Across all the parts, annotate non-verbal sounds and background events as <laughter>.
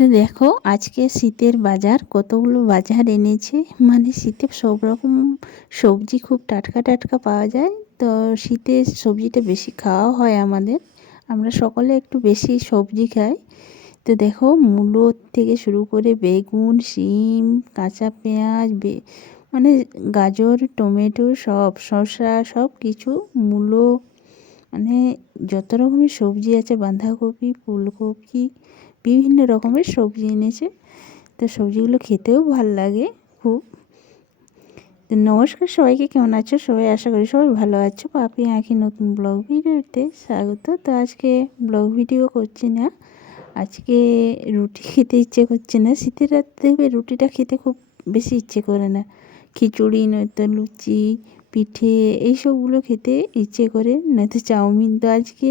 তো দেখো, আজকে শীতের বাজার, কতগুলো বাজার এনেছে। মানে শীতে সব রকম সবজি খুব টাটকা টাটকা পাওয়া যায়। তো শীতে সবজিটা বেশি খাওয়া হয় আমাদের। আমরা সকলে একটু বেশি সবজি খাই। তো দেখো, মূলো থেকে শুরু করে বেগুন, শিম, কাঁচা পেঁয়াজ মানে গাজর, টমেটো, সব, শসা সব কিছু মূলো মানে যত রকমের সবজি আছে, বাঁধাকপি, ফুলকপি, বিভিন্ন রকমের সবজি এনেছে। তো সবজিগুলো খেতেও ভালো লাগে খুব। তো নমস্কার সবাইকে, কেমন আছো সবাই? আশা করি সবাই ভালো আছো। পাপি আঁকি নতুন ব্লগ ভিডিওতে স্বাগত। তো আজকে ব্লগ ভিডিও করছি না। আজকে রুটি খেতে ইচ্ছে করছে না। শীতের রাত দেখবে রুটিটা খেতে খুব বেশি ইচ্ছে করে না। খিচুড়ি, নয়তো লুচি পিঠে এইসবগুলো খেতে ইচ্ছে করে। নয়তো চাউমিন তো আজকে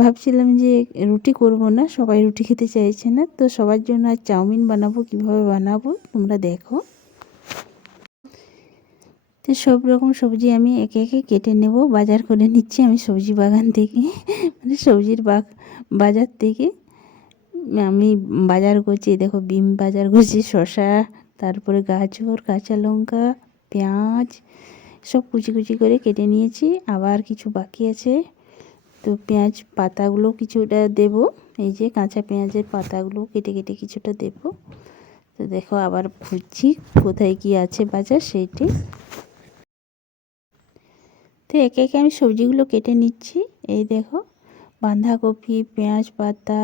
ভাবছিলাম যে রুটি করব না, সবাই রুটি খেতে চাইছে না, তো সবার জন্য আর চাউমিন বানাবো, কীভাবে বানাবো তোমরা দেখো। তো সব রকম সবজি আমি একে একে কেটে নেব, বাজার করে নিচ্ছি আমি সবজি বাগান থেকে মানে সবজির বাগ, বাজার থেকে। আমি বাজার করছি, দেখো বিম বাজার করছি শশা তারপরে গাজর, কাঁচা লঙ্কা, পেঁয়াজ সব কুচি কুচি করে কেটে নিয়েছি। আবার কিছু বাকি আছে। তো পেঁয়াজ পাতাগুলো কিছুটা দেব। এই যে কাঁচা পেঁয়াজের পাতাগুলো কেটে কেটে কিছুটা দেব। তো দেখো আবার খুঁজছি কোথায় কি আছে বাজার সেইটি। তো একে একে আমি সবজিগুলো কেটে নিচ্ছি। এই দেখো বাঁধাকপি, পেঁয়াজ পাতা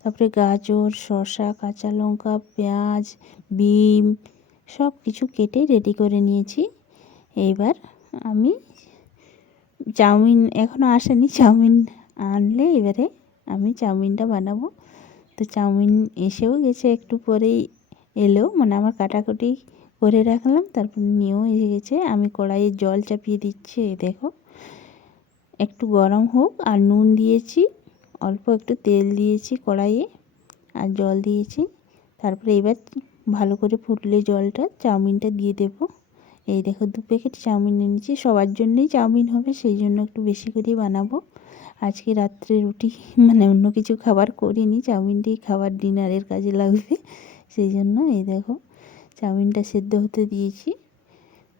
তারপরে গাজর, শসা, কাঁচা লঙ্কা, পেঁয়াজ, বিম সব কিছু কেটে রেডি করে নিয়েছি। এইবার আমি চাউমিন এখনও আসেনি, চাউমিন আনলে এবারে আমি চাউমিনটা বানাবো। তো চাউমিন এসেও গেছে, একটু পরেই এলো। মানে আমার কাটাকুটি করে রাখলাম, তারপর নিয়েও এসে গেছে। আমি কড়াইয়ে জল চাপিয়ে দিচ্ছি দেখো। একটু গরম হোক, আর নুন দিয়েছি, অল্প একটু তেল দিয়েছি কড়াইয়ে, আর জল দিয়েছি। তারপরে এবার ভালো করে ফুটলে জলটা, চাউমিনটা দিয়ে দেবো। এই দেখো দু প্যাকেট চাউমিন এনেছি সবার জন্যই চাউমিন হবে, সেই জন্য একটু বেশি করেই বানাবো। আজকে রাত্রে রুটি <laughs> মানে অন্য কিছু খাবার করিনি, চাউমিনটাই খাবার ডিনারের কাজে লাগবে। সেই জন্য এই দেখো চাউমিনটা সেদ্ধ হতে দিয়েছি।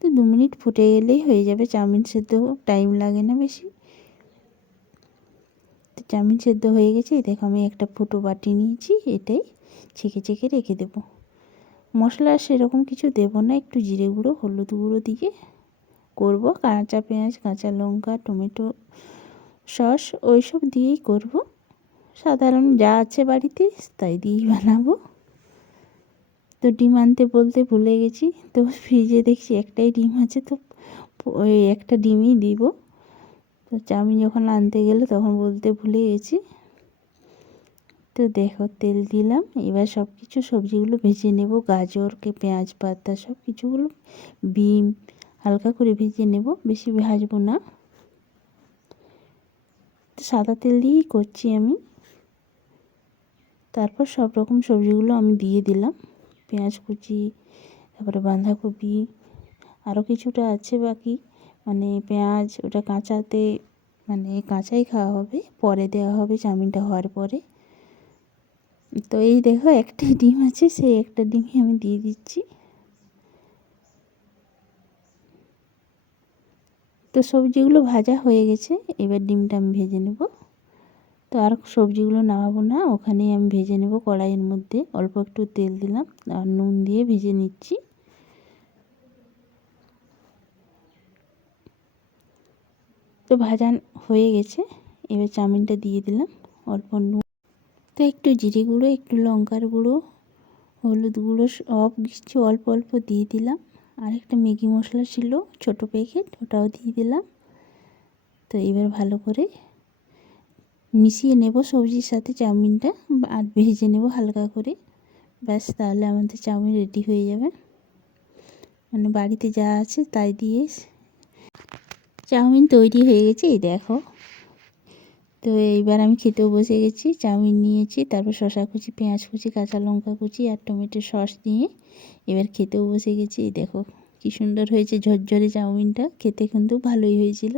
তো দু মিনিট ফুটে গেলেই হয়ে যাবে। চাউমিন সেদ্ধ টাইম লাগে না বেশি। তো চাউমিন সেদ্ধ হয়ে গেছে। দেখো আমি একটা ফুটো বাটি নিয়েছি, এটাই ছেঁকে ছেঁকে রেখে দেবো। মশলা সেরকম কিছু দেব না, একটু জিরে গুঁড়ো, হলুদ গুঁড়ো দিয়ে করব। কাঁচা পেঁয়াজ, কাঁচা লঙ্কা, টমেটো সস ওই সব দিয়েই করব। সাধারণ যা আছে বাড়িতে, তাই দিয়েই বানাবো। তো ডিম আনতে বলতে ভুলে গেছি, তো ফ্রিজে দেখছি একটাই ডিম আছে, তো ওই একটা ডিমই দিব। তো চাউমিন যখন আনতে গেলে তখন বলতে ভুলে গেছি। তো দেখো তেল দিলাম। এবার সব কিছু সবজিগুলো ভেজে নেব। গাজরকে, পেঁয়াজ পাতা সব কিছুগুলো বিম হালকা করে ভেজে নেব। বেশি ভাজবো না। সাদা তেল দিয়েই করছি আমি। তারপর সব রকম সবজিগুলো আমি দিয়ে দিলাম। পেঁয়াজ কুচি, তারপরে বাঁধাকপি আরও কিছুটা আছে বাকি। মানে পেঁয়াজ, ওটা কাঁচাতে মানে কাঁচাই খাওয়া হবে। পরে দেওয়া হবে চাউমিনটা হওয়ার পরে। তো এই দেখো একটা ডিম আছে, সেই একটা ডিমই আমি দিয়ে দিচ্ছি। তো সবজিগুলো ভাজা হয়ে গেছে, এবার ডিমটা আমি ভেজে নেব। তো আর সবজিগুলো নামাবো না, ওখানেই আমি ভেজে নেব কড়াইয়ের মধ্যে। অল্প একটু তেল দিলাম, আর নুন দিয়ে ভেজে নিচ্ছি। তো ভাজা হয়ে গেছে, এবার চাউমিনটা দিয়ে দিলাম, অল্প নুন। তো একটু জিরে গুঁড়ো, একটু লঙ্কার গুঁড়ো, হলুদ গুঁড়ো সব কিছু অল্প অল্প দিয়ে দিলাম। আর একটা ম্যাগি মশলা ছিল, ছোট প্যাকেট, ওটাও দিয়ে দিলাম। তো এবার ভালো করে মিশিয়ে নেব সবজির সাথে চাউমিনটা আর ভেজে নেব হালকা করে। ব্যাস, তাহলে আমাদের চাউমিন রেডি হয়ে যাবে। মানে বাড়িতে যা আছে তাই দিয়ে চাউমিন তৈরি হয়ে গেছে, এই দেখো। তো এইবার আমি খেতেও বসে গেছি। চাউমিন নিয়েছি, তারপর শশা কুচি, পেঁয়াজ কুচি, কাঁচা লঙ্কা কুচি আর টমেটো সস দিয়ে এবার খেতেও বসে গেছি। দেখো কী সুন্দর হয়েছে ঝরঝরে চাউমিনটা, খেতে কিন্তু ভালোই হয়েছিল।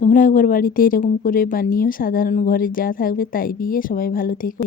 তোমরা একবার বাড়িতে এরকম করে বানিয়েও সাধারণ ঘরে যা থাকবে তাই দিয়ে সবাই ভালো থেকো।